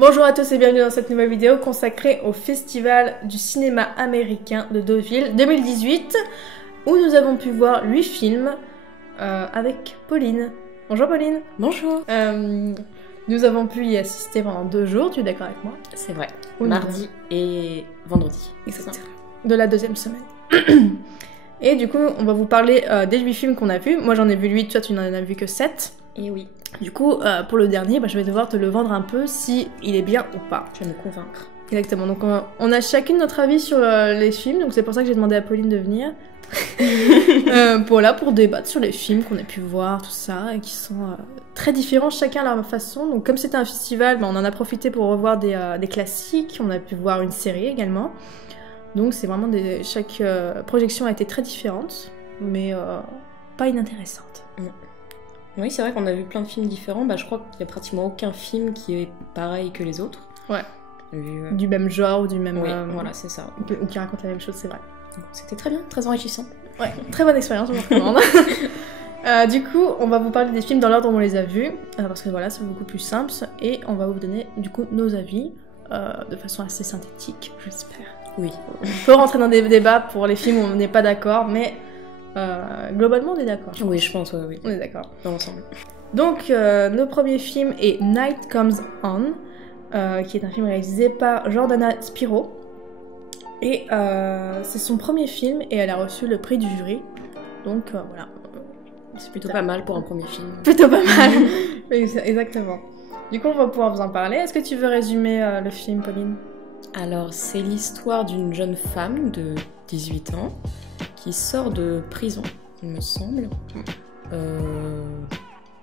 Bonjour à tous et bienvenue dans cette nouvelle vidéo consacrée au Festival du cinéma américain de Deauville 2018 où nous avons pu voir 8 films avec Pauline. Bonjour Pauline. Bonjour. Nous avons pu y assister pendant 2 jours, tu es d'accord avec moi? C'est vrai, mardi et vendredi. Exactement. De la 2e semaine. Et du coup, on va vous parler des 8 films qu'on a vus. Moi j'en ai vu 8, toi tu n'en as vu que 7. Et oui. Du coup, pour le dernier, je vais devoir te le vendre un peu si il est bien ou pas. Tu vas me convaincre. Exactement, donc on a chacune notre avis sur les films, donc c'est pour ça que j'ai demandé à Pauline de venir. Pour débattre sur les films qu'on a pu voir, tout ça, et qui sont très différents chacun à leur façon. Donc comme c'était un festival, on en a profité pour revoir des classiques, on a pu voir une série également. Donc c'est vraiment chaque projection a été très différente, mais pas inintéressante. Oui, c'est vrai qu'on a vu plein de films différents. Je crois qu'il n'y a pratiquement aucun film qui est pareil que les autres. Ouais. Du même genre, du même... Oui, voilà, c'est ça. Ou qui raconte la même chose, c'est vrai. C'était très bien, très enrichissant. Ouais, très bonne expérience, je vous recommande. Du coup, on va vous parler des films dans l'ordre où on les a vus, parce que voilà, c'est beaucoup plus simple, et on va vous donner du coup nos avis, de façon assez synthétique, j'espère. Oui. On peut rentrer dans des débats pour les films où on n'est pas d'accord, mais globalement on est d'accord. Oui, je pense, oui. On est d'accord. Dans l'ensemble. Donc, nos premiers films est Night Comes On, qui est un film réalisé par Jordana Spiro. Et c'est son premier film et elle a reçu le prix du jury. Donc voilà. C'est plutôt pas mal pour un premier film. Plutôt pas mal. Exactement. Du coup, on va pouvoir vous en parler. Est-ce que tu veux résumer le film, Pauline? Alors, c'est l'histoire d'une jeune femme de 18 ans qui sort de prison, il me semble.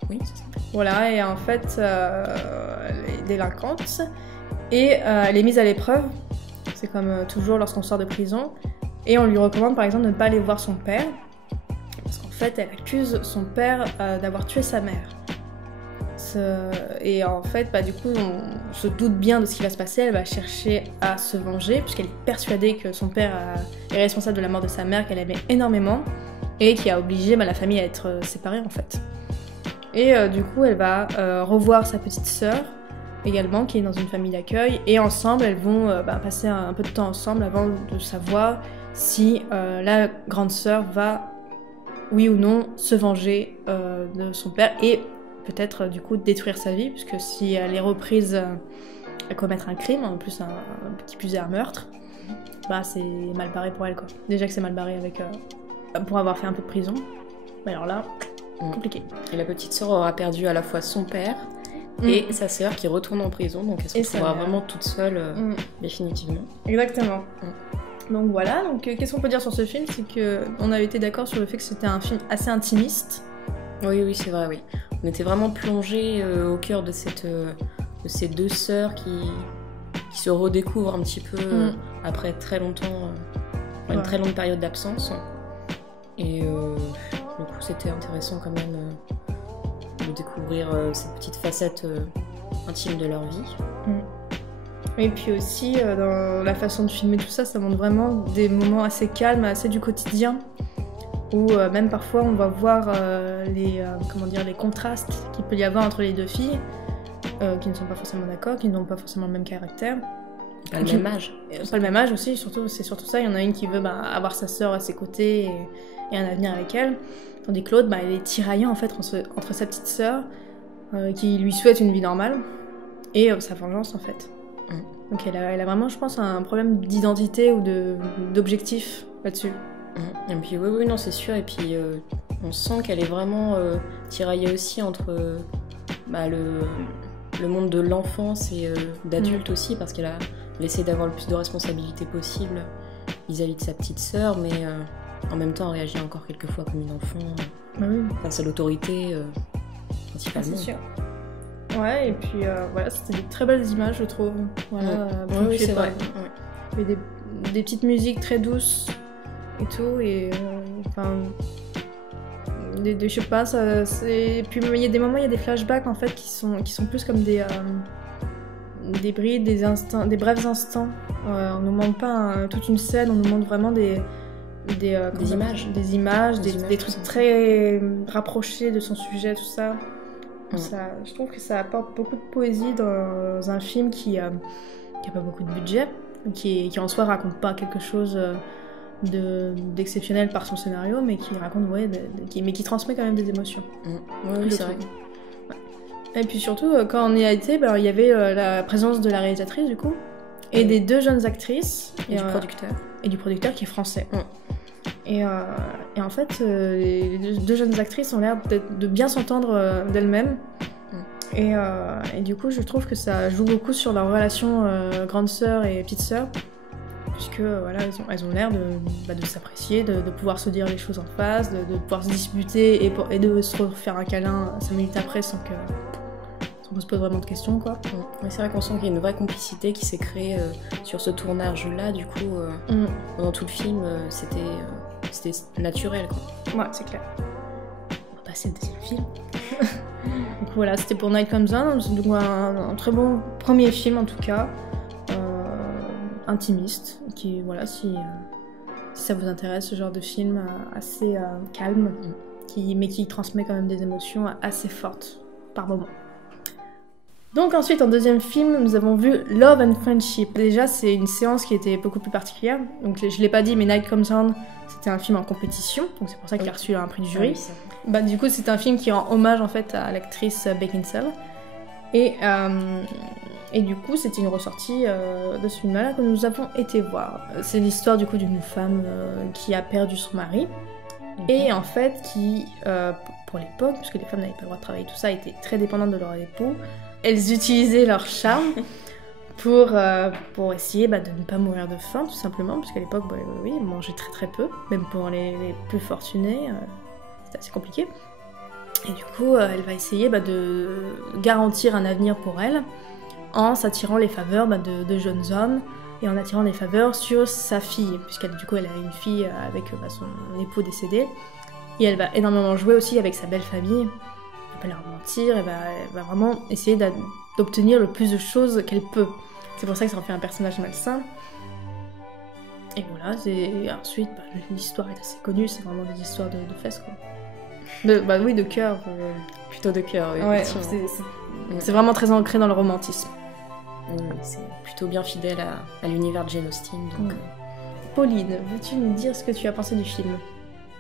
Oui, c'est ça. Voilà, et en fait, elle est délinquante et elle est mise à l'épreuve. C'est comme toujours lorsqu'on sort de prison. Et on lui recommande par exemple de ne pas aller voir son père. Parce qu'en fait, elle accuse son père d'avoir tué sa mère. Et en fait, du coup, on se doute bien de ce qui va se passer. Elle va chercher à se venger, puisqu'elle est persuadée que son père est responsable de la mort de sa mère, qu'elle aimait énormément, et qui a obligé la famille à être séparée en fait. Et du coup, elle va revoir sa petite sœur, également, qui est dans une famille d'accueil, et ensemble, elles vont passer un peu de temps ensemble avant de savoir si la grande sœur va, oui ou non, se venger de son père, et peut-être du coup détruire sa vie, puisque si elle est reprise à commettre un crime, en plus un petit plus un meurtre, c'est mal barré pour elle, quoi. Déjà que c'est mal barré avec pour avoir fait un peu de prison, mais alors là, compliqué. Et la petite sœur aura perdu à la fois son père et sa sœur qui retourne en prison, donc elle se retrouvera vraiment toute seule définitivement. Exactement. Donc voilà, qu'est-ce qu'on peut dire sur ce film? C'est qu'on a été d'accord sur le fait que c'était un film assez intimiste. Oui, c'est vrai, oui. On était vraiment plongés au cœur de ces deux sœurs qui se redécouvrent un petit peu après très longtemps, une très longue période d'absence. Et du coup, c'était intéressant quand même de découvrir cette petite facette intime de leur vie. Et puis aussi, dans la façon de filmer tout ça, ça montre vraiment des moments assez calmes, assez du quotidien, où même parfois on va voir les contrastes qu'il peut y avoir entre les deux filles, qui ne sont pas forcément d'accord, qui n'ont pas forcément le même caractère. Pas le même âge. Pas le même âge aussi, c'est surtout ça. Il y en a une qui veut avoir sa sœur à ses côtés et un avenir avec elle, tandis que l'autre, elle est tiraillée en fait entre sa petite sœur, qui lui souhaite une vie normale, et sa vengeance en fait. Donc elle a vraiment, je pense, un problème d'identité ou d'objectif là-dessus. Et puis oui, non, c'est sûr. Et puis on sent qu'elle est vraiment tiraillée aussi entre le monde de l'enfance et d'adulte aussi, parce qu'elle essaie d'avoir le plus de responsabilités possible vis-à-vis de sa petite sœur, mais en même temps elle réagit encore quelquefois comme une enfant face à l'autorité principalement. C'est sûr. Ouais, et puis voilà, c'était des très belles images, je trouve. Voilà, oui, c'est vrai. Il y a des petites musiques très douces et tout, et je sais pas, puis il y a des moments, il y a des flashbacks en fait qui sont plus comme des brides, des brefs instants. On nous montre pas toute une scène, on nous montre vraiment des images, des trucs très rapprochés de son sujet, tout ça. Je trouve que ça apporte beaucoup de poésie dans un film qui a pas beaucoup de budget, qui en soi raconte pas quelque chose d'exceptionnel par son scénario, mais qui raconte, mais qui transmet quand même des émotions. Oui, c'est vrai. Ouais. Et puis surtout, quand on y a été, il y avait la présence de la réalisatrice du coup, et des 2 jeunes actrices. Et du producteur. Et du producteur qui est français. Et en fait, les 2 jeunes actrices ont l'air de bien s'entendre d'elles-mêmes. Et du coup, je trouve que ça joue beaucoup sur leur relation grande sœur et petite sœur. Puisque voilà, elles ont l'air de s'apprécier, de pouvoir se dire les choses en face, de pouvoir se disputer et de se refaire un câlin 5 minutes après sans qu'on se pose vraiment de questions, quoi. Mais c'est vrai qu'on sent qu'il y a une vraie complicité qui s'est créée sur ce tournage-là, du coup, pendant tout le film, c'était naturel, quoi. Ouais, c'est clair. On va passer au deuxième film. Donc voilà, c'était pour Night Comes On, donc un très bon premier film en tout cas. Intimiste, qui voilà, si ça vous intéresse, ce genre de film assez calme, mais qui transmet quand même des émotions assez fortes par moments. Donc ensuite, en deuxième film, nous avons vu Love and Friendship. Déjà, c'est une séance qui était beaucoup plus particulière. Donc je l'ai pas dit, mais Night Comes On, c'était un film en compétition, donc c'est pour ça qu'il a reçu un prix du jury. Du coup, c'est un film qui rend hommage en fait à l'actrice Beckinsale. Et du coup, c'était une ressortie de ce film-là que nous avons été voir. C'est l'histoire du coup d'une femme qui a perdu son mari et en fait qui, pour l'époque, puisque les femmes n'avaient pas le droit de travailler, tout ça, étaient très dépendantes de leur époux, elles utilisaient leur charme pour essayer de ne pas mourir de faim, tout simplement, parce qu'à l'époque, oui, ils mangeaient très très peu, même pour les plus fortunés, c'était assez compliqué. Et du coup, elle va essayer de garantir un avenir pour elle, en s'attirant les faveurs de jeunes hommes et en attirant les faveurs sur sa fille, puisqu'elle du coup elle a une fille avec son époux décédé, et elle va énormément jouer aussi avec sa belle famille, elle va leur mentir, elle va vraiment essayer d'obtenir le plus de choses qu'elle peut. C'est pour ça que ça en fait un personnage malsain. Et voilà, ensuite l'histoire est assez connue, c'est vraiment des histoires de fesses, quoi. De cœur. Plutôt de cœur, oui. Ouais, c'est vraiment très ancré dans le romantisme. C'est plutôt bien fidèle à l'univers de Jane Austen. Donc... Pauline, veux-tu nous dire ce que tu as pensé du film ?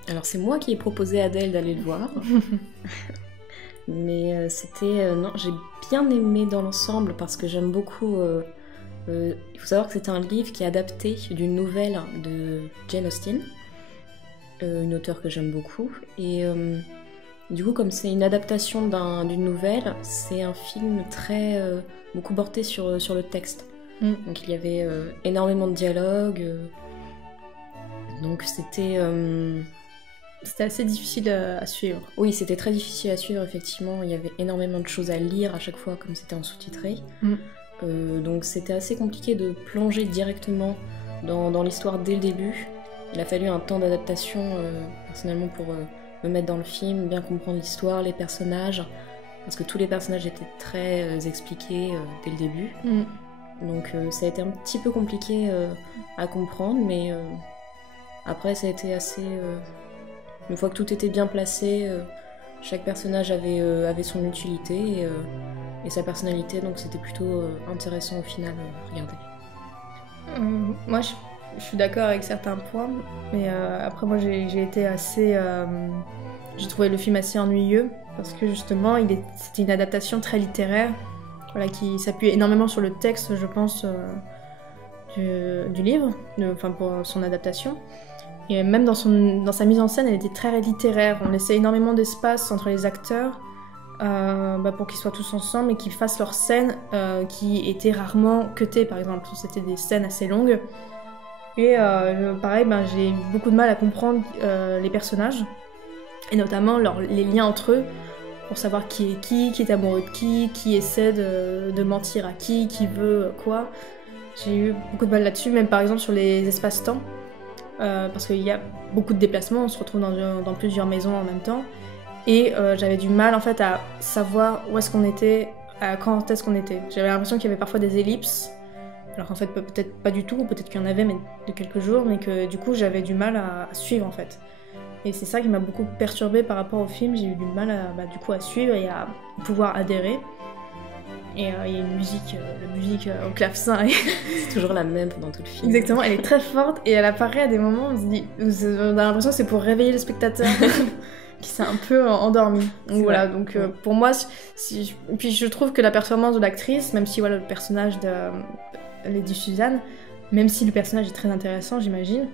Alors c'est moi qui ai proposé à Adèle d'aller le voir. Mais non, j'ai bien aimé dans l'ensemble parce que j'aime beaucoup... il faut savoir que c'est un livre qui est adapté d'une nouvelle de Jane Austen, une auteure que j'aime beaucoup. Et du coup, comme c'est une adaptation d'une nouvelle, c'est un film très... beaucoup porté sur le texte. Donc il y avait énormément de dialogues. Donc c'était... C'était assez difficile à suivre. Oui, c'était très difficile à suivre, effectivement. Il y avait énormément de choses à lire à chaque fois, comme c'était en sous-titré. Donc c'était assez compliqué de plonger directement dans l'histoire dès le début. Il a fallu un temps d'adaptation, personnellement, pour me mettre dans le film, bien comprendre l'histoire, les personnages, parce que tous les personnages étaient très expliqués dès le début. Donc ça a été un petit peu compliqué à comprendre, mais après ça a été assez... une fois que tout était bien placé, chaque personnage avait son utilité et sa personnalité, donc c'était plutôt intéressant au final à regarder. Moi je suis d'accord avec certains points, mais après moi j'ai été assez... j'ai trouvé le film assez ennuyeux, parce que justement c'était une adaptation très littéraire, voilà, qui s'appuie énormément sur le texte, je pense, du livre, pour son adaptation. Et même dans sa mise en scène, elle était très littéraire. On laissait énormément d'espace entre les acteurs pour qu'ils soient tous ensemble et qu'ils fassent leurs scènes qui étaient rarement cutées, par exemple. C'était des scènes assez longues. Et pareil, j'ai eu beaucoup de mal à comprendre les personnages, et notamment les liens entre eux, pour savoir qui est amoureux de qui essaie de mentir à qui veut quoi. J'ai eu beaucoup de mal là-dessus, même par exemple sur les espaces-temps. Parce qu'il y a beaucoup de déplacements, on se retrouve dans plusieurs maisons en même temps, et j'avais du mal en fait à savoir où est-ce qu'on était, quand est-ce qu'on était. J'avais l'impression qu'il y avait parfois des ellipses, alors en fait peut-être pas du tout, ou peut-être qu'il y en avait mais de quelques jours, mais que du coup j'avais du mal à suivre en fait. Et c'est ça qui m'a beaucoup perturbée par rapport au film. J'ai eu du mal du coup à suivre et à pouvoir adhérer. Et il y a une musique, la musique au clavecin. C'est toujours la même pendant tout le film. Exactement, elle est très forte et elle apparaît à des moments où on a l'impression que c'est pour réveiller le spectateur qui s'est un peu endormi. Donc voilà, donc pour moi, puis je trouve que la performance de l'actrice, même si voilà, le personnage de Lady Suzanne, même si le personnage est très intéressant, j'imagine,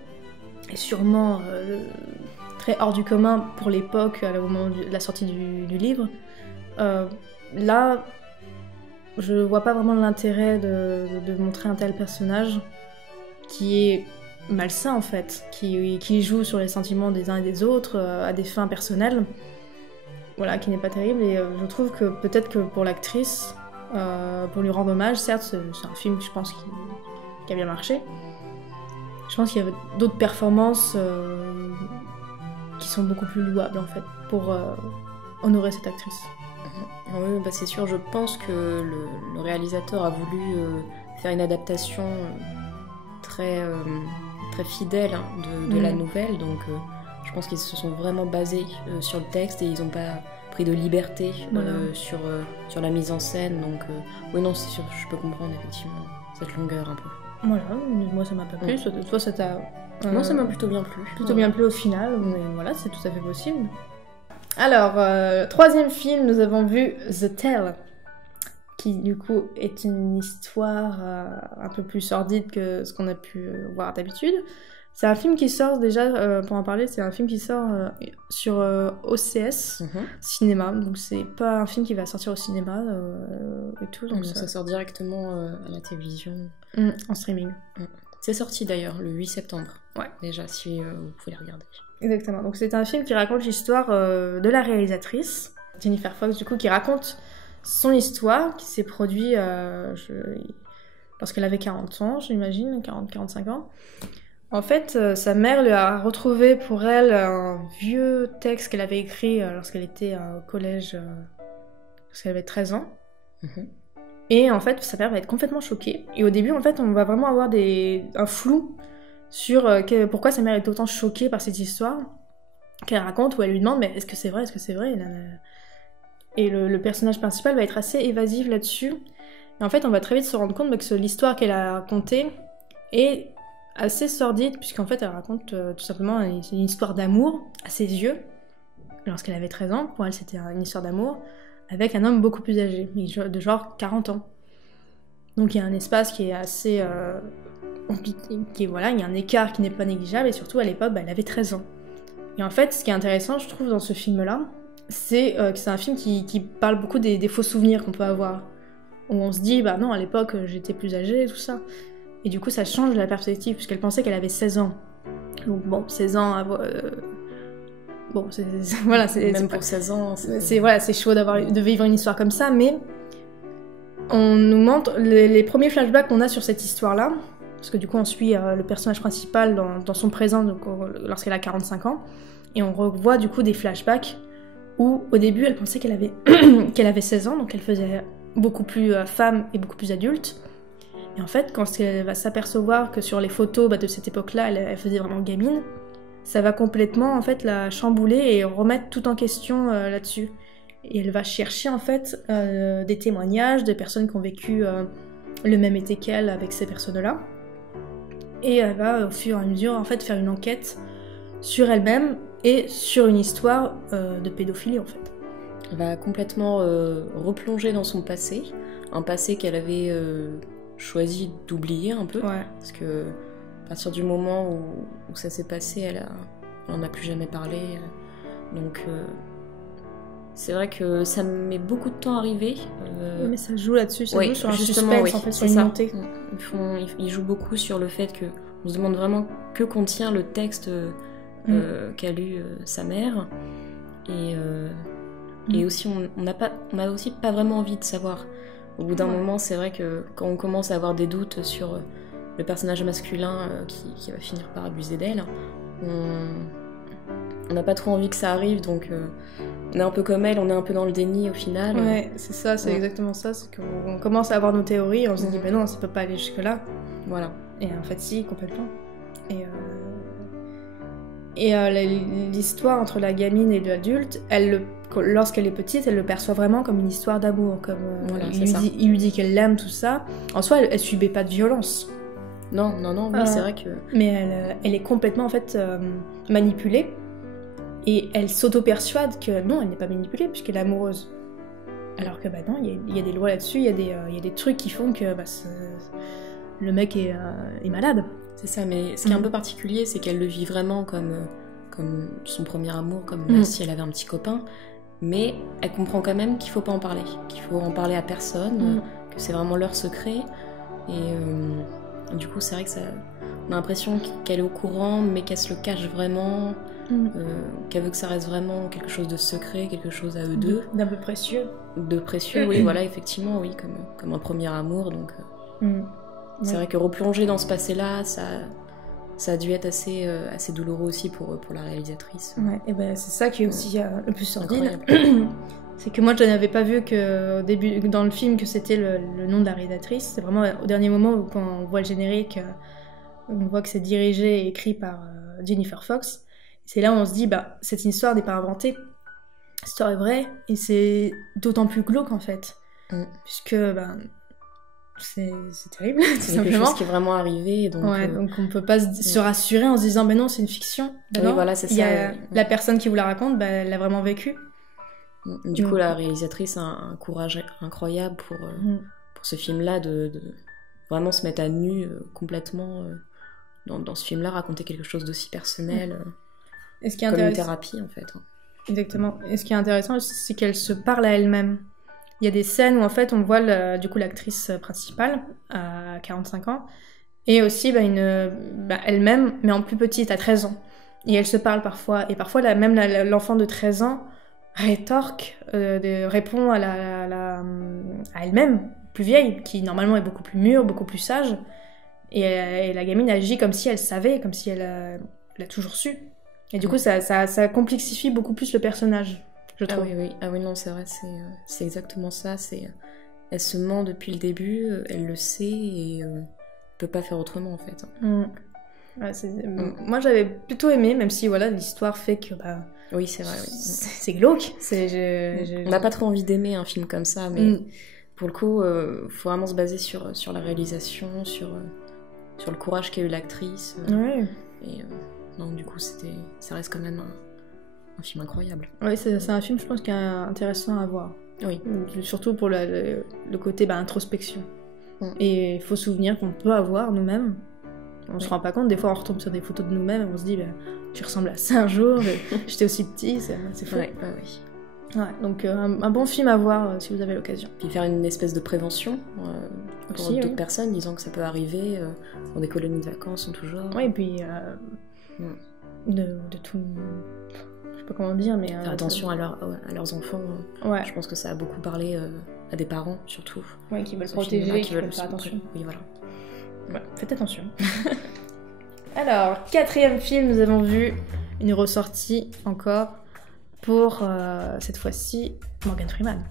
est sûrement très hors du commun pour l'époque, au moment de la sortie du livre, là, je vois pas vraiment l'intérêt de montrer un tel personnage qui est malsain en fait, qui joue sur les sentiments des uns et des autres à des fins personnelles, voilà, qui n'est pas terrible. Et je trouve que peut-être que pour l'actrice, pour lui rendre hommage, certes c'est un film je pense qui a bien marché, je pense qu'il y avait d'autres performances qui sont beaucoup plus louables en fait pour honorer cette actrice. Oui, c'est sûr, je pense que le réalisateur a voulu faire une adaptation très fidèle de la nouvelle, donc je pense qu'ils se sont vraiment basés sur le texte et ils n'ont pas pris de liberté sur la mise en scène, donc oui non c'est sûr, je peux comprendre effectivement cette longueur un peu. Voilà, moi ça m'a pas plu, toi ça t'a... Moi ça m'a plutôt bien plu. Bien plu au final, mais voilà, c'est tout à fait possible. Alors, troisième film, nous avons vu The Tale, qui du coup est une histoire un peu plus sordide que ce qu'on a pu voir d'habitude. C'est un film qui sort déjà, pour en parler, c'est un film qui sort sur OCS cinéma, donc c'est pas un film qui va sortir au cinéma et tout. Donc ça sort directement à la télévision. En streaming. C'est sorti d'ailleurs le 8 septembre. Ouais. Déjà, si vous pouvez le regarder. Exactement, donc c'est un film qui raconte l'histoire de la réalisatrice, Jennifer Fox, du coup, qui raconte son histoire, qui s'est produite lorsqu'elle avait 40 ans, j'imagine, 40-45 ans. En fait, sa mère lui a retrouvé pour elle un vieux texte qu'elle avait écrit lorsqu'elle était au collège, lorsqu'elle avait 13 ans. Et en fait, sa mère va être complètement choquée. Et au début, en fait, on va vraiment avoir un flou sur pourquoi sa mère est autant choquée par cette histoire qu'elle raconte, où elle lui demande mais est-ce que c'est vrai, et le personnage principal va être assez évasif là-dessus. Et en fait, on va très vite se rendre compte que l'histoire qu'elle a racontée est assez sordide, puisqu'en fait, elle raconte tout simplement une histoire d'amour à ses yeux. Lorsqu'elle avait 13 ans, pour elle, c'était une histoire d'amour avec un homme beaucoup plus âgé, de genre 40 ans. Donc il y a un espace qui est assez... il y a un écart qui n'est pas négligeable, et surtout, à l'époque, elle avait 13 ans. Et en fait, ce qui est intéressant, je trouve, dans ce film-là, c'est que c'est un film qui parle beaucoup des faux souvenirs qu'on peut avoir. Où on se dit, bah non, à l'époque, j'étais plus âgée et tout ça. Et du coup, ça change la perspective, puisqu'elle pensait qu'elle avait 16 ans. Donc bon, 16 ans... voilà, même pour 16 ans, c'est chaud de vivre une histoire comme ça, mais on nous montre les premiers flashbacks qu'on a sur cette histoire-là, parce que du coup, on suit le personnage principal dans son présent, donc, lorsqu'elle a 45 ans, et on revoit du coup des flashbacks où, au début, elle pensait qu'elle avait, qu'elle avait 16 ans, donc elle faisait beaucoup plus femme et beaucoup plus adulte. Et en fait, quand elle va s'apercevoir que sur les photos de cette époque-là, elle faisait vraiment gamine, ça va complètement en fait la chambouler et remettre tout en question là-dessus. Et elle va chercher en fait des témoignages de personnes qui ont vécu le même été qu'elle avec ces personnes-là. Et elle va au fur et à mesure en fait faire une enquête sur elle-même et sur une histoire de pédophilie en fait. Elle va complètement replonger dans son passé, un passé qu'elle avait choisi d'oublier un peu, ouais. Parce que à partir du moment où ça s'est passé, elle n'en a plus jamais parlé. Donc c'est vrai que ça met beaucoup de temps à arriver. Mais ça joue là-dessus, ça joue sur un suspense, oui, en fait, sur une montée. Ils jouent beaucoup sur le fait qu'on se demande vraiment que contient le texte qu'a lu sa mère. Et aussi, on n'a aussi pas vraiment envie de savoir. Au bout d'un moment, c'est vrai que quand on commence à avoir des doutes sur le personnage masculin qui va finir par abuser d'elle, on n'a pas trop envie que ça arrive, donc on est un peu comme elle, on est un peu dans le déni au final. Ouais, c'est ça, c'est exactement ça, c'est qu'on commence à avoir nos théories et on se dit mais non, ça peut pas aller jusque-là. Voilà. Et en fait si, complètement. Et l'histoire entre la gamine et l'adulte, lorsqu'elle est petite, elle le perçoit vraiment comme une histoire d'amour. Voilà, il lui dit qu'elle l'aime, tout ça. En soi, elle subit pas de violence. Non, oui, c'est vrai que... Mais elle est complètement, en fait, manipulée. Et elle s'auto-persuade que non, elle n'est pas manipulée puisqu'elle est amoureuse. Alors que non, il y a des lois là-dessus, il y a des trucs qui font que le mec est malade. C'est ça, mais ce qui est un peu particulier, c'est qu'elle le vit vraiment comme son premier amour, comme si elle avait un petit copain, mais elle comprend quand même qu'il faut pas en parler, qu'il faut en parler à personne, que c'est vraiment leur secret. Et du coup, c'est vrai que on a l'impression qu'elle est au courant, mais qu'elle se le cache vraiment, qu'elle veut que ça reste vraiment quelque chose de secret, quelque chose à eux deux. D'un peu précieux. De précieux, oui, voilà, effectivement, oui, comme un premier amour, donc... C'est vrai que replonger dans ce passé-là, ça a dû être assez douloureux aussi pour la réalisatrice. Ouais, et c'est ça qui est aussi le plus sordide. C'est que moi, je n'avais pas vu au début, dans le film, que c'était le nom de la réalisatrice. C'est vraiment au dernier moment où, quand on voit le générique, on voit que c'est dirigé et écrit par Jennifer Fox. C'est là où on se dit, cette histoire n'est pas inventée. Cette histoire est vraie, et c'est d'autant plus glauque en fait. Puisque, c'est terrible, tout simplement. C'est quelque chose qui est vraiment arrivé. Donc, donc on peut pas se rassurer en se disant non, c'est une fiction. Oui, voilà, c'est ça. La personne qui vous la raconte, elle l'a vraiment vécu. Du coup, la réalisatrice a un courage incroyable pour ce film-là, de vraiment se mettre à nu complètement dans ce film-là, raconter quelque chose d'aussi personnel, comme une thérapie en fait. Exactement. Et ce qui est intéressant, c'est qu'elle se parle à elle-même. Il y a des scènes où en fait on voit du coup l'actrice principale à 45 ans et aussi elle-même mais en plus petite à 13 ans. Et elle se parle parfois et parfois même l'enfant de 13 ans répond à elle-même, plus vieille, qui normalement est beaucoup plus mûre, beaucoup plus sage. Et la gamine agit comme si elle savait, comme si elle l'a toujours su. Et du coup ça complexifie beaucoup plus le personnage. Ah oui, non, c'est vrai, c'est exactement ça. Elle se ment depuis le début, elle le sait et elle peut pas faire autrement en fait. Moi j'avais plutôt aimé, même si l'histoire fait que oui, c'est vrai. Oui. C'est glauque. On n'a pas trop envie d'aimer un film comme ça, mais pour le coup, faut vraiment se baser sur la réalisation, sur le courage qu'a eu l'actrice. Et non, du coup, ça reste quand même un film incroyable. Oui, c'est un film, je pense, qui est intéressant à voir. Oui. Surtout pour le côté introspection. Et il faut se souvenir qu'on peut avoir nous-mêmes. On se rend pas compte, des fois on retombe sur des photos de nous-mêmes et on se dit tu ressembles à ça un jour, j'étais aussi petit, c'est fou. Oui. Donc un bon film à voir si vous avez l'occasion. Puis faire une espèce de prévention pour d'autres personnes, disant que ça peut arriver dans des colonies de vacances en tout genre. Oui, et puis de tout... Je sais pas comment dire, mais... faire attention à leurs enfants. Je pense que ça a beaucoup parlé à des parents, surtout. Oui, qui veulent protéger, qui veulent faire attention. Oui, voilà. Faites attention. Alors, 4e film, nous avons vu une ressortie encore pour, cette fois-ci, Morgan Freeman.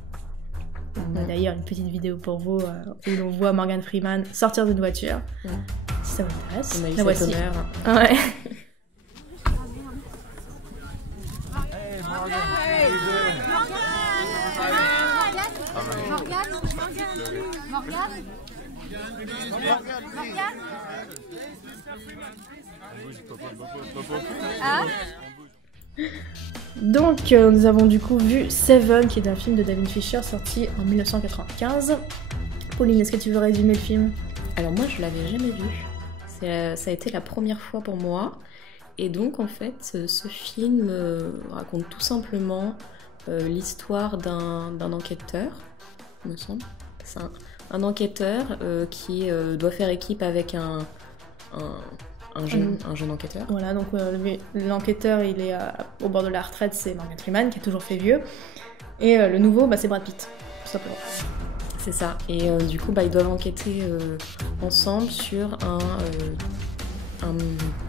On a d'ailleurs une petite vidéo pour vous où l'on voit Morgan Freeman sortir d'une voiture. Si ça vous intéresse, on a eu cet honneur. Ouais. Donc nous avons du coup vu Seven, qui est un film de David Fincher sorti en 1995. Pauline, est-ce que tu veux résumer le film? Alors moi je l'avais jamais vu, ça a été la première fois pour moi, et donc en fait ce film raconte tout simplement l'histoire d'un enquêteur, me semble. C'est un enquêteur qui doit faire équipe avec un jeune enquêteur. Voilà, donc l'enquêteur, il est au bord de la retraite, c'est Morgan Freeman, qui a toujours fait vieux. Et le nouveau, c'est Brad Pitt, tout simplement. C'est ça. Et du coup, ils doivent enquêter ensemble sur un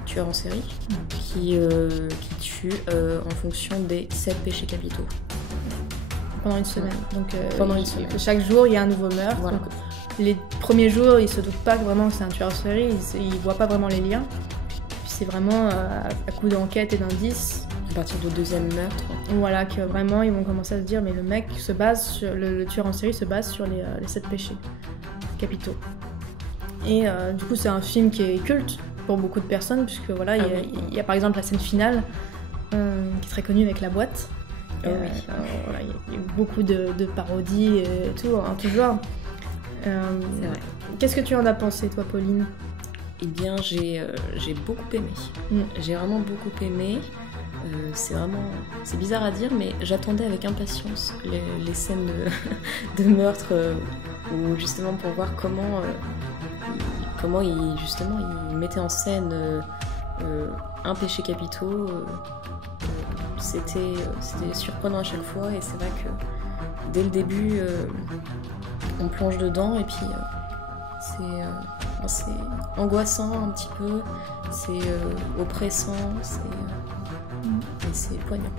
tueur en série qui tue en fonction des 7 péchés capitaux. Pendant une semaine. Donc, pendant une semaine. Chaque jour, il y a un nouveau meurtre. Voilà. Donc, les premiers jours, ils se doutent pas vraiment que c'est un tueur en série, ils voient pas vraiment les liens. Puis c'est vraiment à coup d'enquête et d'indices. À partir du deuxième meurtre. Voilà, que vraiment ils vont commencer à se dire mais le mec se base sur, le tueur en série se base sur les 7 péchés capitaux. Et du coup c'est un film qui est culte pour beaucoup de personnes puisque voilà, il y a par exemple la scène finale qui est très connue avec la boîte. Voilà, il y a eu beaucoup de parodies et tout, en tout genre. C'est vrai. Qu'est-ce que tu en as pensé toi, Pauline? Eh bien j'ai beaucoup aimé. J'ai vraiment beaucoup aimé. C'est bizarre à dire, mais j'attendais avec impatience les scènes de meurtre où justement pour voir comment il mettait en scène un péché capitaux. C'était surprenant à chaque fois, et c'est vrai que dès le début on plonge dedans, et puis c'est angoissant un petit peu, c'est oppressant, et c'est poignant.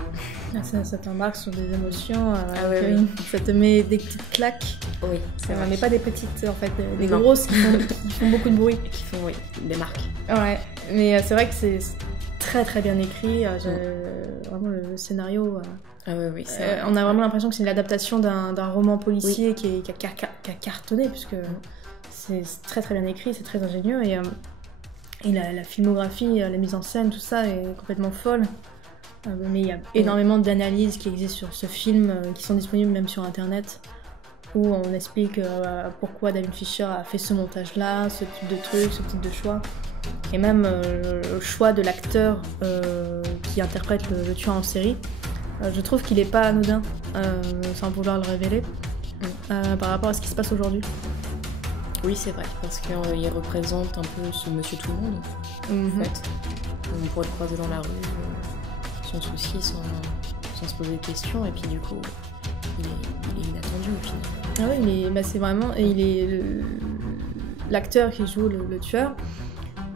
Ça t'embarque sur des émotions, oui. Ça te met des petites claques. Oui, c'est vrai. Mais pas des petites en fait, des grosses qui font beaucoup de bruit. Qui font, oui, des marques. Ouais, mais c'est vrai que c'est très très bien écrit. Vraiment le scénario. Oui, on a vraiment l'impression que c'est une adaptation d'un roman policier qui a cartonné, puisque c'est très très bien écrit, c'est très ingénieux, et la filmographie, la mise en scène, tout ça est complètement folle. Mais il y a énormément d'analyses qui existent sur ce film, qui sont disponibles même sur internet, où on explique pourquoi David Fincher a fait ce montage-là, ce type de truc, ce type de choix. Et même le choix de l'acteur qui interprète le tueur en série. Je trouve qu'il n'est pas anodin, sans vouloir le révéler, par rapport à ce qui se passe aujourd'hui. Oui, c'est vrai, parce qu'il représente un peu ce monsieur tout le monde, en fait. On pourrait le croiser dans la rue, sans souci, sans se poser de questions, et puis du coup, il est inattendu au final. Ah oui, c'est vraiment... Et il est... L'acteur qui joue le tueur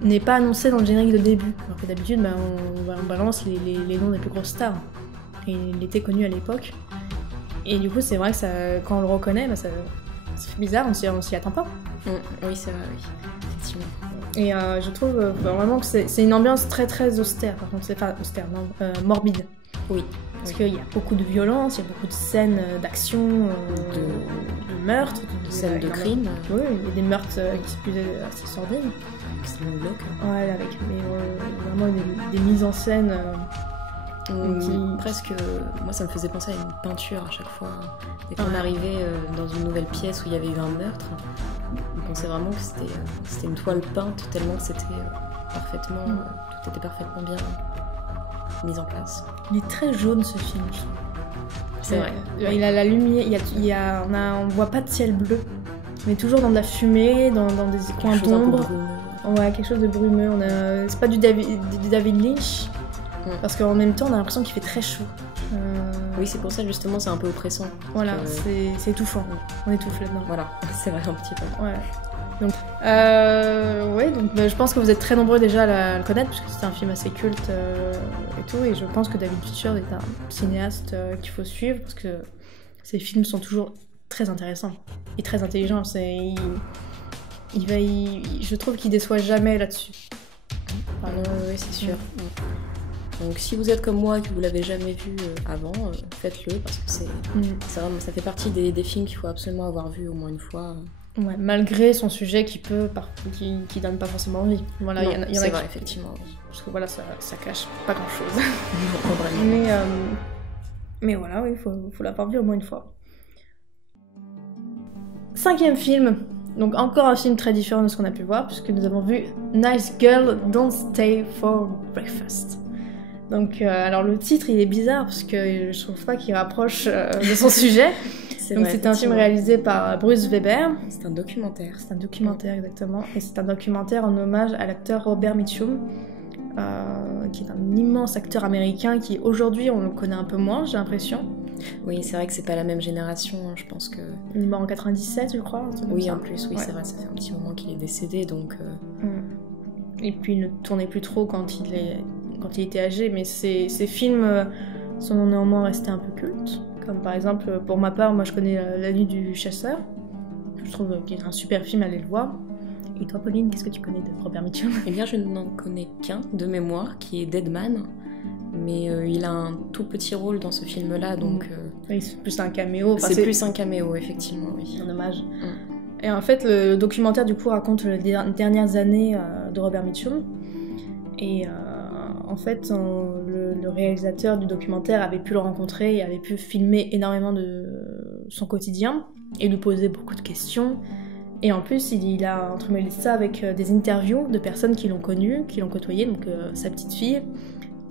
n'est pas annoncé dans le générique de début, alors que d'habitude, on balance les noms des plus grosses stars. Et il était connu à l'époque. Et du coup, c'est vrai que quand on le reconnaît, ça fait bizarre, on s'y attend pas. Oui, c'est vrai, oui, effectivement. Et je trouve vraiment que c'est une ambiance très très austère, par contre, c'est pas austère, non, morbide. Oui. Parce qu'il y a beaucoup de violence, il y a beaucoup de scènes d'action, de meurtres, de scènes de crime. Oui, il y a des meurtres qui sont plus assez sordides. Extrêmement glauques. Ouais, avec vraiment des mises en scène. Presque, moi ça me faisait penser à une peinture à chaque fois. Dès qu'on arrivait dans une nouvelle pièce où il y avait eu un meurtre, on pensait vraiment que c'était une toile peinte, tellement que c'était parfaitement, tout était parfaitement bien mis en place. Il est très jaune ce film, je trouve. C'est vrai. Il a la lumière, on voit pas de ciel bleu, mais toujours dans de la fumée, dans des coins d'ombre. Ouais, quelque chose de brumeux. C'est pas du David Lynch. Parce qu'en même temps, on a l'impression qu'il fait très chaud. Oui, c'est pour ça, justement, c'est un peu oppressant. Voilà, c'est étouffant. On étouffe là-dedans. Voilà, c'est vrai, un petit peu. Ouais. Donc, je pense que vous êtes très nombreux déjà à le connaître, puisque c'est un film assez culte et tout. Et je pense que David Fincher est un cinéaste qu'il faut suivre, parce que ses films sont toujours très intéressants et très intelligents. Je trouve qu'il déçoit jamais là-dessus. Oui, c'est sûr. Donc si vous êtes comme moi et que vous l'avez jamais vu avant, faites-le, parce que c'est vraiment, ça fait partie des films qu'il faut absolument avoir vu au moins une fois. Ouais, malgré son sujet qui donne pas forcément envie. Voilà, non, y en c'est a vrai, effectivement. Parce que voilà, ça cache pas grand-chose. Non, mais voilà, oui, faut l'avoir vu au moins une fois. 5e film. Donc encore un film très différent de ce qu'on a pu voir, puisque nous avons vu Nice Girl, Don't Stay for Breakfast. Donc, alors le titre il est bizarre parce que je trouve pas qu'il rapproche de son sujet. Donc c'est un film réalisé par Bruce Weber. C'est un documentaire. C'est un documentaire exactement, et c'est un documentaire en hommage à l'acteur Robert Mitchum, qui est un immense acteur américain qui aujourd'hui on le connaît un peu moins, j'ai l'impression. Oui, c'est vrai que c'est pas la même génération, je pense que... Il est mort en 97, je crois. Oui, en plus, oui, ouais. C'est vrai, ça fait un petit moment qu'il est décédé, donc... Et puis il ne tournait plus trop quand il était âgé, mais ces films sont néanmoins restés un peu cultes. Comme par exemple, pour ma part, moi je connais La Nuit du Chasseur. Je trouve qu'il est un super film, allez le voir. Et toi, Pauline, qu'est-ce que tu connais de Robert Mitchum? Eh bien, je n'en connais qu'un de mémoire, qui est Deadman. Mais il a un tout petit rôle dans ce film-là, donc... Oui, c'est plus un caméo. Enfin, c'est plus un caméo, effectivement, oui. Un hommage. Et en fait, le documentaire, du coup, raconte les dernières années de Robert Mitchum. Et en fait, le réalisateur du documentaire avait pu le rencontrer et avait pu filmer énormément de son quotidien et lui poser beaucoup de questions. Et en plus, il a entremêlé ça avec des interviews de personnes qui l'ont connu, qui l'ont côtoyé, donc sa petite fille,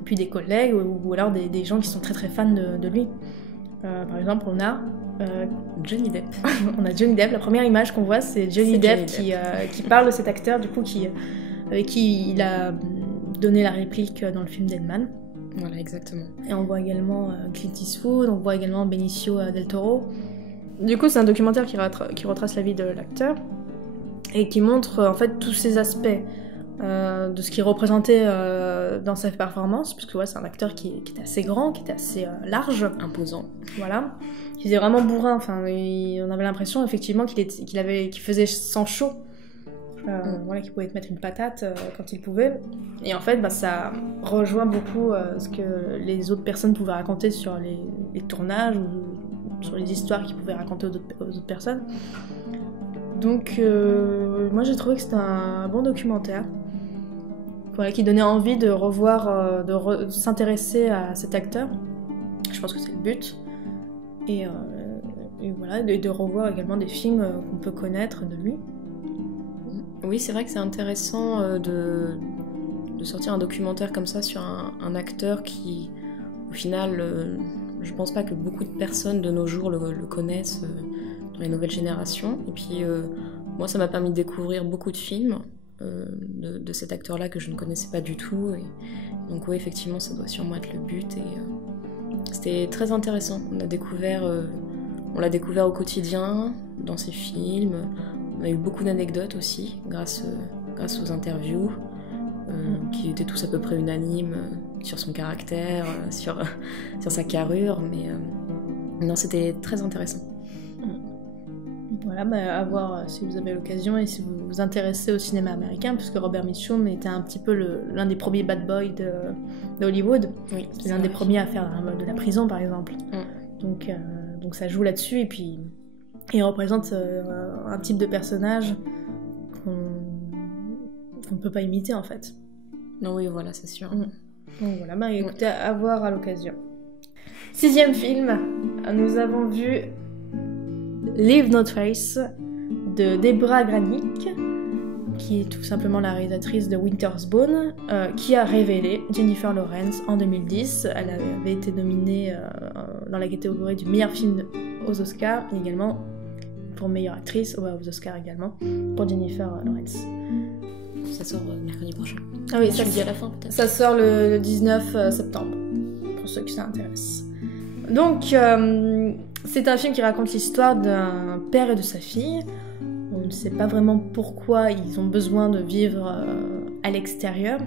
puis des collègues ou alors des gens qui sont très très fans de lui. Par exemple, on a Johnny Depp. On a Johnny Depp. La première image qu'on voit, c'est Johnny Depp qui parle de cet acteur, du coup, avec qui il a donné la réplique dans le film Deadman. Voilà, exactement. Et on voit également Clint Eastwood, on voit également Benicio del Toro. Du coup, c'est un documentaire qui retrace la vie de l'acteur et qui montre en fait tous ces aspects de ce qu'il représentait dans sa performance, parce que c'est un acteur qui était assez grand, qui était assez large, imposant. Voilà, qui était vraiment bourrin. Enfin, on avait l'impression effectivement qu'il faisait sang chaud. Voilà, qu'il pouvait te mettre une patate quand il pouvait. Et en fait, ça rejoint beaucoup ce que les autres personnes pouvaient raconter sur les tournages ou sur les histoires qu'ils pouvaient raconter aux autres personnes. Donc, moi j'ai trouvé que c'était un bon documentaire. Voilà, qui donnait envie de revoir, de s'intéresser à cet acteur. Je pense que c'est le but. Et voilà, de revoir également des films qu'on peut connaître de lui. Oui, c'est vrai que c'est intéressant de sortir un documentaire comme ça sur un acteur qui, au final, je pense pas que beaucoup de personnes de nos jours le connaissent dans les nouvelles générations. Et puis, moi, ça m'a permis de découvrir beaucoup de films de cet acteur-là que je ne connaissais pas du tout. Et donc, oui, effectivement, ça doit sûrement être le but. Et c'était très intéressant. On l'a découvert au quotidien, dans ses films. On a eu beaucoup d'anecdotes aussi, grâce aux interviews, qui étaient tous à peu près unanimes sur son caractère, sur sa carrure, mais non, c'était très intéressant. Voilà, à voir si vous avez l'occasion et si vous vous intéressez au cinéma américain, puisque Robert Mitchum était un petit peu l'un des premiers bad boys de Hollywood. Oui, c'est l'un des premiers à faire de la prison, par exemple. Donc ça joue là-dessus, et puis il représente un type de personnage qu'on ne peut pas imiter, en fait. Non, oui, voilà, c'est sûr. Donc voilà, écoutez, à voir à l'occasion. 6e film, nous avons vu Leave No Trace de Debra Granik, qui est tout simplement la réalisatrice de Winter's Bone, qui a révélé Jennifer Lawrence en 2010. Elle avait été nominée dans la catégorie du meilleur film aux Oscars, et également pour meilleure actrice aux Oscars également, pour Jennifer Lawrence. Ça sort mercredi prochain. Ah oui, ça dit à la fin peut-être. Ça sort le 19 septembre, pour ceux qui s'intéressent. Donc, c'est un film qui raconte l'histoire d'un père et de sa fille. On ne sait pas vraiment pourquoi ils ont besoin de vivre à l'extérieur,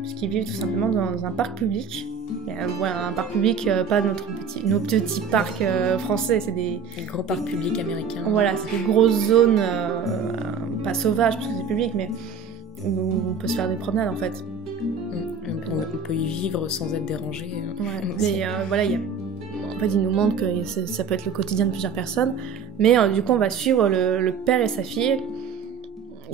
puisqu'ils vivent tout simplement dans un parc public. Un parc public, pas nos petits parcs français, c'est des gros parcs publics américains. Voilà, c'est des grosses zones, pas sauvages parce que c'est public, mais où on peut se faire des promenades en fait. On peut y vivre sans être dérangé. Ouais, mais voilà, en fait, il nous montre que ça peut être le quotidien de plusieurs personnes, mais du coup, on va suivre le père et sa fille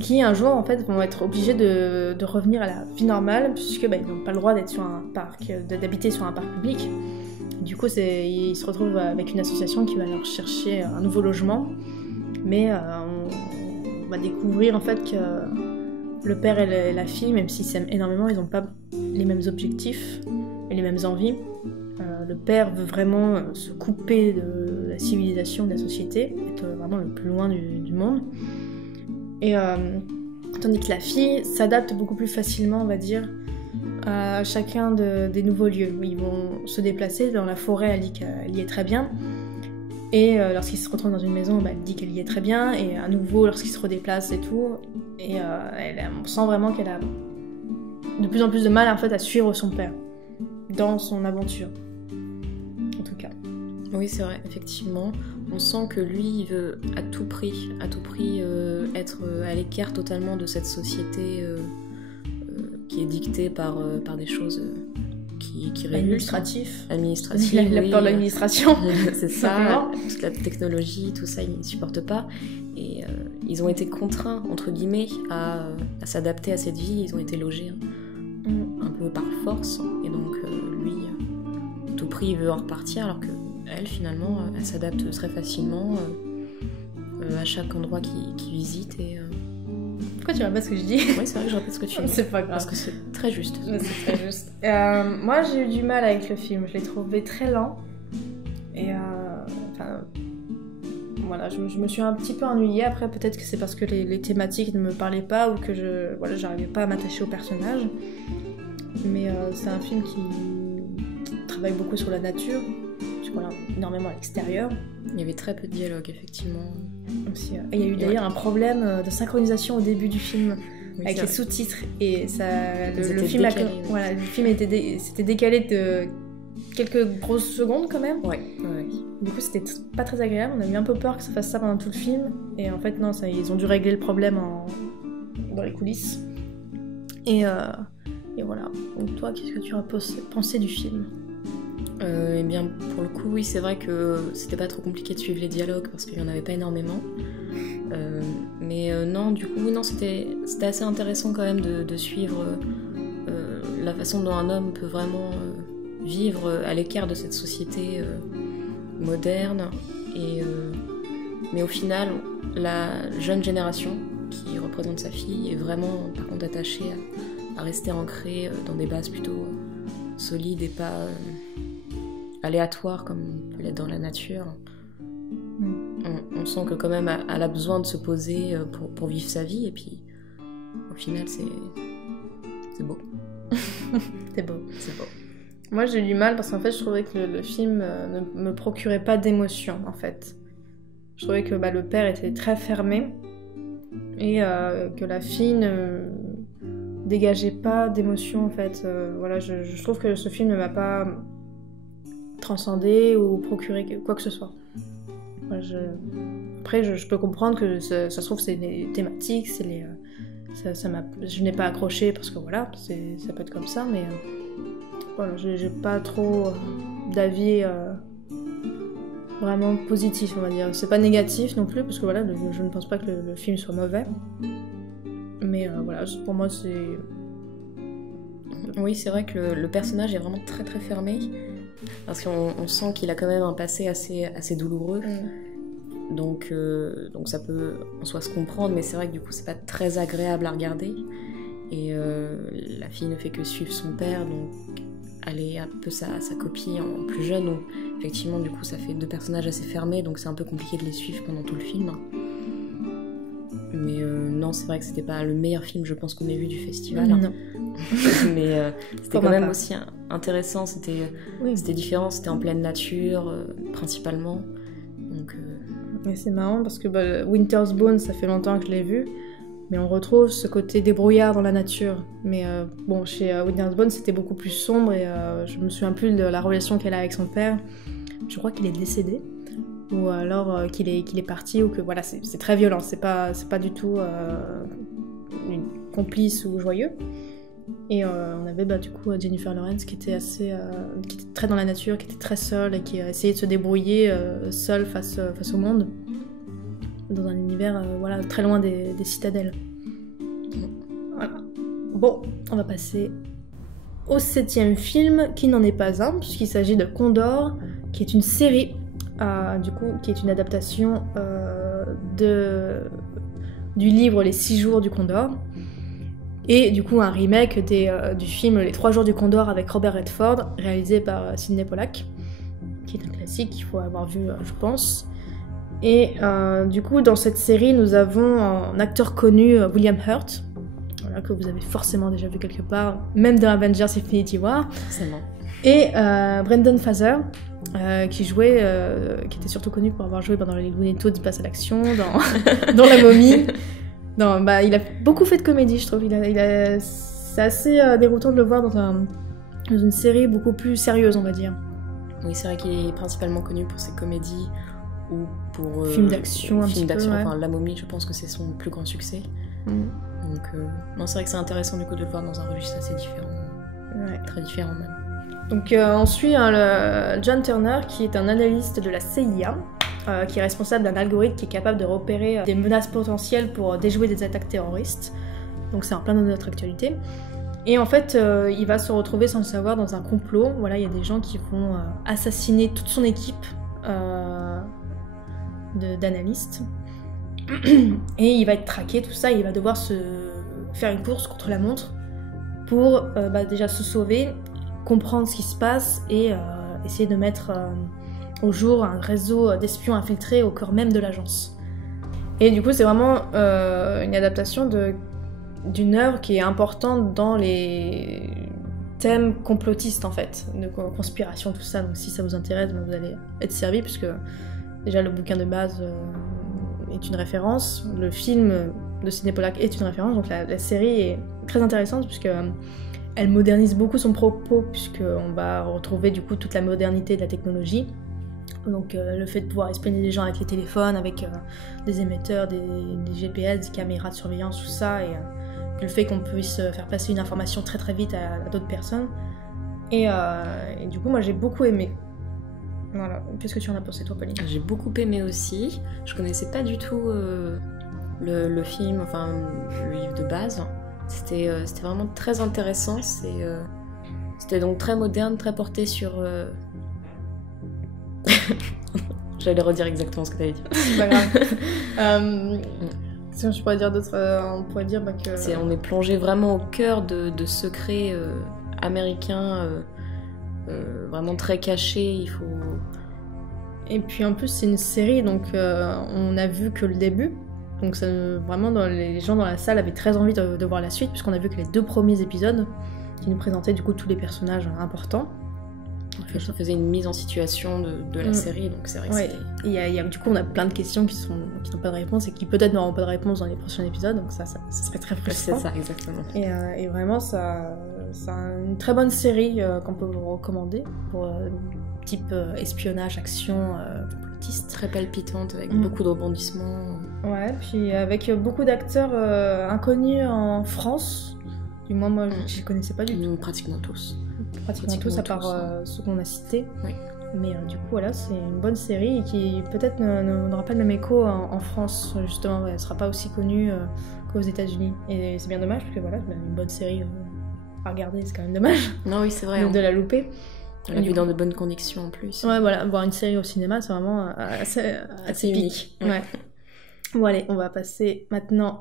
qui un jour en fait vont être obligés de revenir à la vie normale, puisque ils n'ont pas le droit d'être sur un parc, d'habiter sur un parc public. Du coup, ils se retrouvent avec une association qui va leur chercher un nouveau logement, mais on va découvrir en fait que le père et la fille, même s'ils s'aiment énormément, ils n'ont pas les mêmes objectifs et les mêmes envies. Le père veut vraiment se couper de la civilisation, de la société, être vraiment le plus loin du monde. Et tandis que la fille s'adapte beaucoup plus facilement, on va dire, à chacun des nouveaux lieux. Ils vont se déplacer dans la forêt, elle dit qu'elle y est très bien. Et lorsqu'ils se retrouvent dans une maison, elle dit qu'elle y est très bien. Et à nouveau, lorsqu'ils se redéplacent et tout. Et on sent vraiment qu'elle a de plus en plus de mal en fait, à suivre son père dans son aventure. En tout cas. Oui, c'est vrai, effectivement. On sent que lui, il veut à tout prix être à l'écart totalement de cette société qui est dictée par des choses qui révulsent. Administratif. Il a peur de l'administration. C'est ça, toute la technologie, tout ça, il ne supporte pas. Et ils ont été contraints, entre guillemets, à s'adapter à cette vie. Ils ont été logés un peu par force. Et donc, lui, à tout prix, il veut en repartir, alors que elle, finalement, elle s'adapte très facilement à chaque endroit qu'il visite. Et, Pourquoi tu répètes ce que je dis? Oui, c'est vrai que je répète ce que tu dis. C'est pas grave. Parce que c'est très juste. C'est très juste. Moi, j'ai eu du mal avec le film. Je l'ai trouvé très lent. Et voilà, je me suis un petit peu ennuyée. Après, peut-être que c'est parce que les thématiques ne me parlaient pas ou que j'arrivais pas à m'attacher au personnage. Mais c'est un film qui travaille beaucoup sur la nature. Voilà, énormément à l'extérieur. Il y avait très peu de dialogue, effectivement. Aussi, et il y a eu d'ailleurs un problème de synchronisation au début du film, avec les sous-titres. Et ça, le film s'était décalé de quelques grosses secondes quand même. Ouais. Du coup, c'était pas très agréable. On a eu un peu peur que ça fasse ça pendant tout le film. Et en fait, non, ils ont dû régler le problème dans les coulisses. Et voilà. Donc toi, qu'est-ce que tu as pensé du film ? Eh bien, pour le coup, oui, c'est vrai que c'était pas trop compliqué de suivre les dialogues parce qu'il y en avait pas énormément. Non, du coup, non, c'était assez intéressant quand même de suivre la façon dont un homme peut vraiment vivre à l'écart de cette société moderne. Mais au final, la jeune génération qui représente sa fille est vraiment, par contre, attachée à rester ancrée dans des bases plutôt solides et pas aléatoires comme peut l'être dans la nature. On sent que quand même elle a besoin de se poser pour vivre sa vie, et puis au final c'est beau. C'est beau. Moi j'ai eu du mal parce qu'en fait je trouvais que le film ne me procurait pas d'émotion en fait. Je trouvais que le père était très fermé et que la fille ne dégageait pas d'émotion en fait. Voilà, je trouve que ce film ne m'a pas transcender ou procurer quoi que ce soit. Après, je peux comprendre que ça se trouve c'est les thématiques, je n'ai pas accroché parce que voilà, ça peut être comme ça, mais voilà, j'ai pas trop d'avis vraiment positif, on va dire. C'est pas négatif non plus, parce que voilà, je ne pense pas que le film soit mauvais. Mais voilà, pour moi c'est... Oui, c'est vrai que le personnage est vraiment très très fermé. Parce qu'on sent qu'il a quand même un passé assez douloureux. Donc ça peut en soi se comprendre, mais c'est vrai que du coup c'est pas très agréable à regarder. Et la fille ne fait que suivre son père, donc elle est un peu sa copie en plus jeune. Donc effectivement du coup ça fait deux personnages assez fermés, donc c'est un peu compliqué de les suivre pendant tout le film. Mais non, c'est vrai que c'était pas le meilleur film, je pense, qu'on ait vu du festival. Non. Mais c'était quand même aussi intéressant, c'était différent, c'était en pleine nature, principalement. Donc, Mais c'est marrant parce que Winter's Bone, ça fait longtemps que je l'ai vu, mais on retrouve ce côté débrouillard dans la nature. Mais chez Winter's Bone, c'était beaucoup plus sombre et je me souviens plus de la relation qu'elle a avec son père. Je crois qu'il est décédé. Ou alors qu'il est parti, ou que voilà, c'est très violent, c'est pas du tout une complice ou joyeux. Et on avait du coup Jennifer Lawrence qui était qui était très dans la nature, qui était très seule et qui a essayé de se débrouiller seule face au monde, dans un univers très loin des citadelles. Voilà. Bon, on va passer au 7e film, qui n'en est pas un, puisqu'il s'agit de Condor, qui est une série. Qui est une adaptation du livre Les 6 jours du Condor, et du coup un remake du film Les 3 jours du Condor avec Robert Redford, réalisé par Sidney Pollack, qui est un classique qu'il faut avoir vu, je pense. Et du coup dans cette série nous avons un acteur connu, William Hurt, voilà, que vous avez forcément déjà vu quelque part, même dans Avengers Infinity War. Forcément. Et Brendan Fraser, qui était surtout connu pour avoir joué dans les Looney Tunes Place à l'action, dans La Momie. Il a beaucoup fait de comédie, je trouve. C'est assez déroutant de le voir dans une série beaucoup plus sérieuse, on va dire. Oui, c'est vrai qu'il est principalement connu pour ses comédies ou pour... Film d'action, un petit peu, ouais. Enfin, La Momie, je pense que c'est son plus grand succès. Donc, non, c'est vrai que c'est intéressant du coup de le voir dans un registre assez différent. Ouais. Très différent même. Donc on suit le John Turner qui est un analyste de la CIA qui est responsable d'un algorithme qui est capable de repérer des menaces potentielles pour déjouer des attaques terroristes. Donc c'est en plein dans notre actualité. Et en fait il va se retrouver sans le savoir dans un complot. Voilà, il y a des gens qui vont assassiner toute son équipe d'analystes. Et il va être traqué, tout ça, et il va devoir se faire une course contre la montre pour déjà se sauver, comprendre ce qui se passe et essayer de mettre au jour un réseau d'espions infiltrés au cœur même de l'agence. Et du coup, c'est vraiment une adaptation d'une œuvre qui est importante dans les thèmes complotistes, en fait, de conspiration, tout ça. Donc si ça vous intéresse, vous allez être servi, puisque déjà le bouquin de base est une référence, le film de Sidney Pollack est une référence, donc la série est très intéressante, puisque elle modernise beaucoup son propos, puisqu'on va retrouver du coup toute la modernité de la technologie. Donc le fait de pouvoir espionner les gens avec les téléphones, avec des émetteurs, des GPS, des caméras de surveillance, tout ça, et le fait qu'on puisse faire passer une information très très vite à d'autres personnes. Et du coup, moi j'ai beaucoup aimé. Voilà. Qu'est-ce que tu en as pensé toi, Pauline ? J'ai beaucoup aimé aussi. Je connaissais pas du tout le film, enfin le livre de base. C'était vraiment très intéressant. C'était donc très moderne, très porté sur... J'allais redire exactement ce que tu avais dit. C'est pas grave. Sinon, je pourrais dire d'autres... on pourrait dire que... On est plongé vraiment au cœur de secrets américains, vraiment très cachés. Il faut... Et puis en plus, c'est une série, donc on a vu que le début. Donc ça, vraiment, les gens dans la salle avaient très envie de voir la suite, puisqu'on a vu que les 2 premiers épisodes qui nous présentaient du coup tous les personnages importants. Je faisais une mise en situation de la série, donc c'est vrai que c'est... du coup, on a plein de questions qui n'ont pas de réponse et qui peut-être n'auront pas de réponse dans les prochains épisodes, donc ça serait très frustrant. C'est ça, exactement. Et vraiment, c'est une très bonne série qu'on peut vous recommander pour type espionnage, action, complotiste. Très palpitante, avec beaucoup de rebondissements. Ouais, puis avec beaucoup d'acteurs inconnus en France. Du moins, moi, je les connaissais pas du tout. Pratiquement tous. Pratiquement tous, à part ceux qu'on a cités. Oui. Mais du coup, voilà, c'est une bonne série et qui peut-être n'aura pas le même écho en France, justement. Elle sera pas aussi connue qu'aux États-Unis. Et c'est bien dommage, parce que voilà, une bonne série à regarder, c'est quand même dommage. Non, oui, c'est vrai. De la louper. On l'a vu dans de bonnes conditions en plus. Ouais, voilà, voir une série au cinéma, c'est vraiment assez unique. Ouais. Bon, allez, on va passer maintenant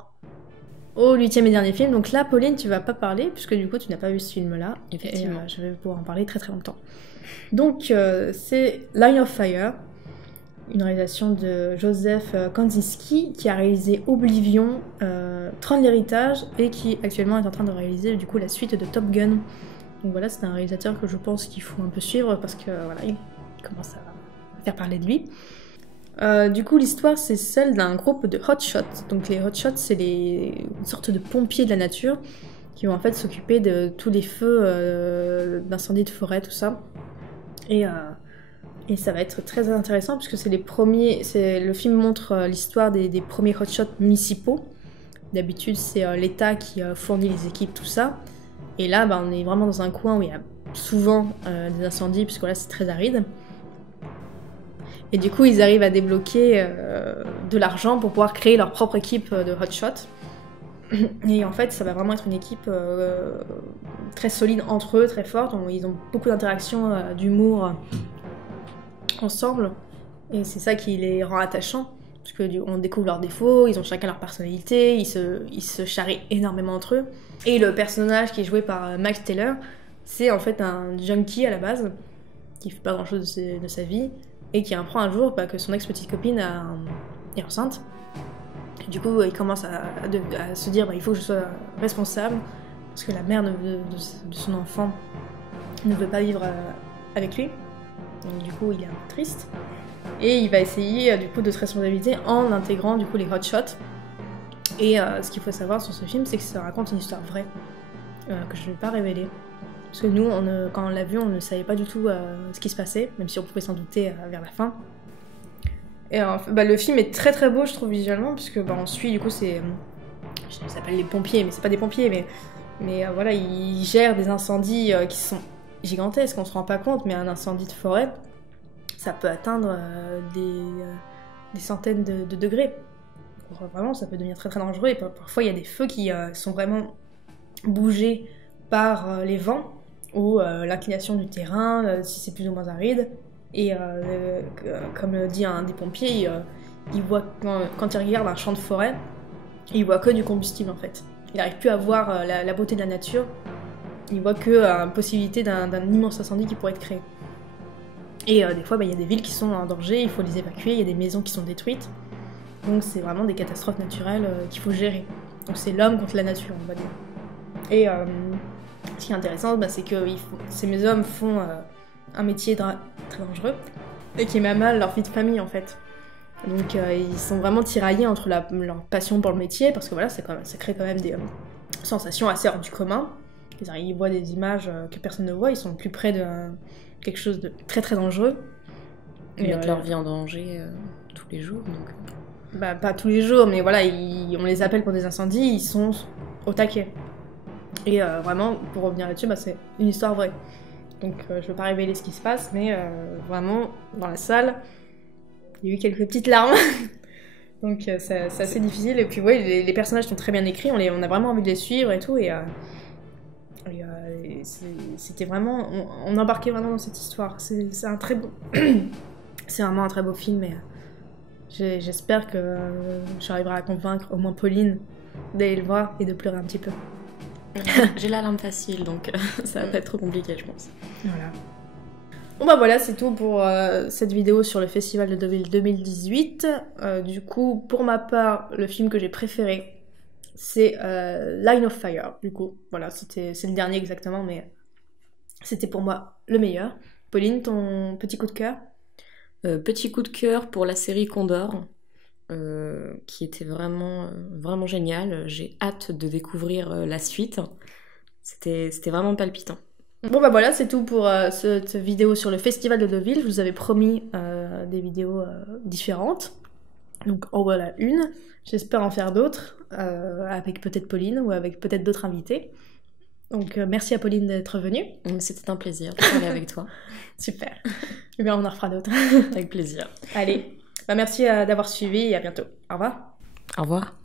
au 8e et dernier film. Donc là, Pauline, tu vas pas parler, puisque du coup, tu n'as pas vu ce film-là. Effectivement. Et je vais pouvoir en parler très très longtemps. Donc, c'est Line of Fire, une réalisation de Joseph Kosinski, qui a réalisé Oblivion, Tron l'héritage, et qui actuellement est en train de réaliser du coup la suite de Top Gun. Donc voilà, c'est un réalisateur que je pense qu'il faut un peu suivre, parce que voilà, il commence à faire parler de lui. Du coup, l'histoire, c'est celle d'un groupe de hotshots. Donc les hotshots, c'est une sorte de pompiers de la nature qui vont en fait s'occuper de tous les feux d'incendie de forêt, tout ça. Et ça va être très intéressant puisque c'est le film montre l'histoire des premiers hotshots municipaux. D'habitude, c'est l'État qui fournit les équipes, tout ça. Et là, on est vraiment dans un coin où il y a souvent des incendies, puisque là, c'est très aride. Et du coup, ils arrivent à débloquer de l'argent pour pouvoir créer leur propre équipe de hotshots. Et en fait, ça va vraiment être une équipe très solide entre eux, très forte. Ils ont beaucoup d'interactions, d'humour ensemble. Et c'est ça qui les rend attachants. Parce qu'on découvre leurs défauts, ils ont chacun leur personnalité, ils se charrient énormément entre eux. Et le personnage qui est joué par Max Taylor, c'est en fait un junkie à la base, qui fait pas grand chose de sa vie, et qui apprend un jour que son ex-petite copine est enceinte. Et du coup, il commence à se dire il faut que je sois responsable, parce que la mère de son enfant ne veut pas vivre avec lui. Donc du coup, il est un peu triste. Et il va essayer du coup de se responsabiliser en intégrant du coup les hotshots. Et ce qu'il faut savoir sur ce film, c'est que ça raconte une histoire vraie, que je ne vais pas révéler. Parce que nous, quand on l'a vu, on ne savait pas du tout ce qui se passait, même si on pouvait s'en douter vers la fin. Et le film est très très beau, je trouve, visuellement, puisque on suit, du coup, ça s'appelle les pompiers, mais c'est pas des pompiers, mais voilà, ils gèrent des incendies qui sont gigantesques, on se rend pas compte, mais un incendie de forêt, ça peut atteindre des centaines de degrés. Vraiment, ça peut devenir très très dangereux, et parfois il y a des feux qui sont vraiment bougés par les vents, ou l'inclination du terrain, si c'est plus ou moins aride. Et comme le dit un des pompiers, il voit, quand il regarde un champ de forêt, il voit que du combustible en fait. Il n'arrive plus à voir la beauté de la nature, il voit que la possibilité d'un immense incendie qui pourrait être créé. Et des fois, il y a des villes qui sont en danger, il faut les évacuer, il y a des maisons qui sont détruites. Donc c'est vraiment des catastrophes naturelles qu'il faut gérer. Donc c'est l'homme contre la nature, on va dire. Et ce qui est intéressant, c'est que ces hommes font un métier très dangereux et qui met à mal leur vie de famille en fait. Donc ils sont vraiment tiraillés entre leur passion pour le métier, parce que voilà, ça crée quand même des sensations assez hors du commun. Ils voient des images que personne ne voit, ils sont plus près de quelque chose de très très dangereux. Ils mettent leur vie en danger tous les jours. Donc... pas tous les jours, mais voilà, on les appelle pour des incendies, ils sont au taquet. Et vraiment, pour revenir là-dessus, c'est une histoire vraie. Donc je ne veux pas révéler ce qui se passe, mais vraiment, dans la salle, il y a eu quelques petites larmes. Donc c'est assez difficile. Et puis ouais, les personnages sont très bien écrits, on a vraiment envie de les suivre et tout. Et c'était vraiment... On embarquait vraiment dans cette histoire. C'est un très beau... c'est vraiment un très beau film. Et j'espère que j'arriverai à convaincre au moins Pauline d'aller le voir et de pleurer un petit peu. J'ai la larme facile, donc ça va pas être trop compliqué, je pense. Voilà. Bon voilà, c'est tout pour cette vidéo sur le Festival de Deauville 2018. Du coup, pour ma part, le film que j'ai préféré, c'est Line of Fire. Du coup, voilà, c'est le dernier exactement, mais c'était pour moi le meilleur. Pauline, ton petit coup de cœur? Petit coup de cœur pour la série Condor. Qui était vraiment, vraiment génial. J'ai hâte de découvrir la suite. C'était vraiment palpitant. Bon voilà, c'est tout pour cette vidéo sur le Festival de Deauville. Je vous avais promis des vidéos différentes. Donc en voilà une. J'espère en faire d'autres, avec peut-être Pauline ou avec peut-être d'autres invités. Donc merci à Pauline d'être venue. C'était un plaisir de parler avec toi. Super. Eh bien, on en refera d'autres. Avec plaisir. Allez. Merci d'avoir suivi et à bientôt. Au revoir. Au revoir.